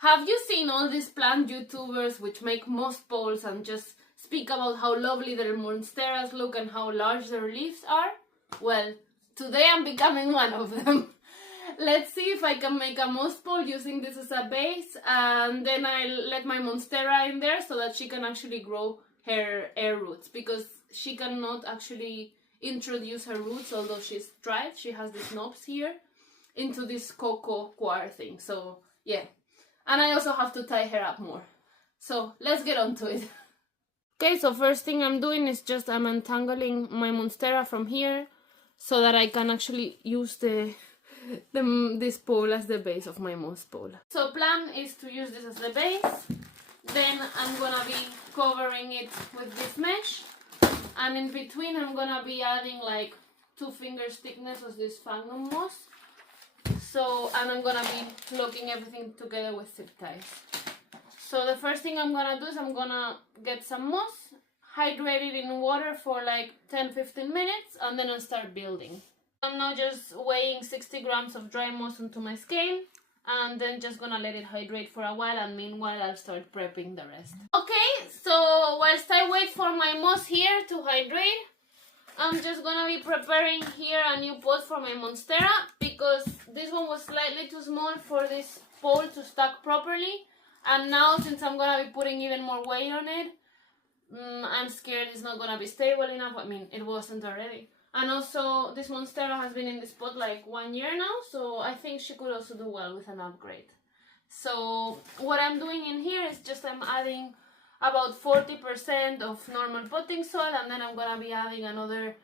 Have you seen all these plant YouTubers which make moss poles and just speak about how lovely their monsteras look and how large their leaves are? Well, today I'm becoming one of them. Let's see if I can make a moss pole using this as a base, and then I'll let my monstera in there so that she can actually grow her air roots, because she cannot actually introduce her roots, although she's tried. She has these knobs here into this cocoa coir thing, so yeah. And I also have to tie her up more. So let's get on to it. Okay, so first thing I'm doing is just I'm untangling my monstera from here so that I can actually use this pole as the base of my moss pole. So plan is to use this as the base. Then I'm gonna be covering it with this mesh. And in between I'm gonna be adding like 2 fingers thickness of this sphagnum moss. So, and I'm gonna be locking everything together with zip ties. So the first thing I'm gonna do is I'm gonna get some moss, hydrate it in water for like 10-15 minutes, and then I'll start building. I'm now just weighing 60 grams of dry moss onto my scale, and then just gonna let it hydrate for a while, and meanwhile I'll start prepping the rest. Okay, so whilst I wait for my moss here to hydrate, I'm just gonna be preparing here a new pot for my monstera, because this one was slightly too small for this pole to stack properly, and now since I'm gonna be putting even more weight on it, I'm scared it's not gonna be stable enough. I mean, it wasn't already. And also this monstera has been in this pot like 1 year now, so I think she could also do well with an upgrade. So what I'm doing in here is just I'm adding about 40% of normal potting soil, and then I'm gonna be adding another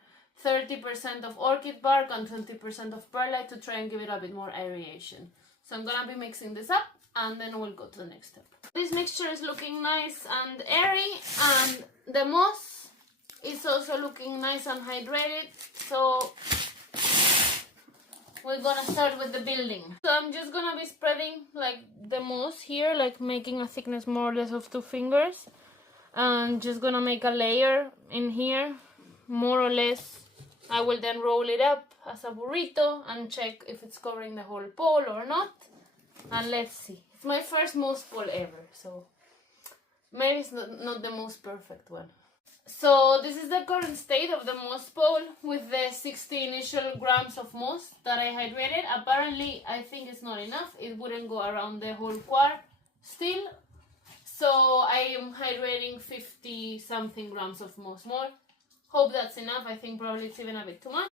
30% of orchid bark and 20% of perlite to try and give it a bit more aeration. So I'm gonna be mixing this up, and then we'll go to the next step. This mixture is looking nice and airy, and the moss is also looking nice and hydrated, so we're gonna start with the building. So I'm just gonna be spreading like the moss here, like making a thickness more or less of 2 fingers, and just gonna make a layer in here, more or less. I will then roll it up as a burrito and check if it's covering the whole pole or not, and let's see. It's my first moss pole ever, so maybe it's not the most perfect one. So this is the current state of the moss pole with the 60 initial grams of moss that I hydrated. Apparently, I think it's not enough. It wouldn't go around the whole coir still. So I am hydrating 50 something grams of moss more. Hope that's enough. I think probably it's even a bit too much.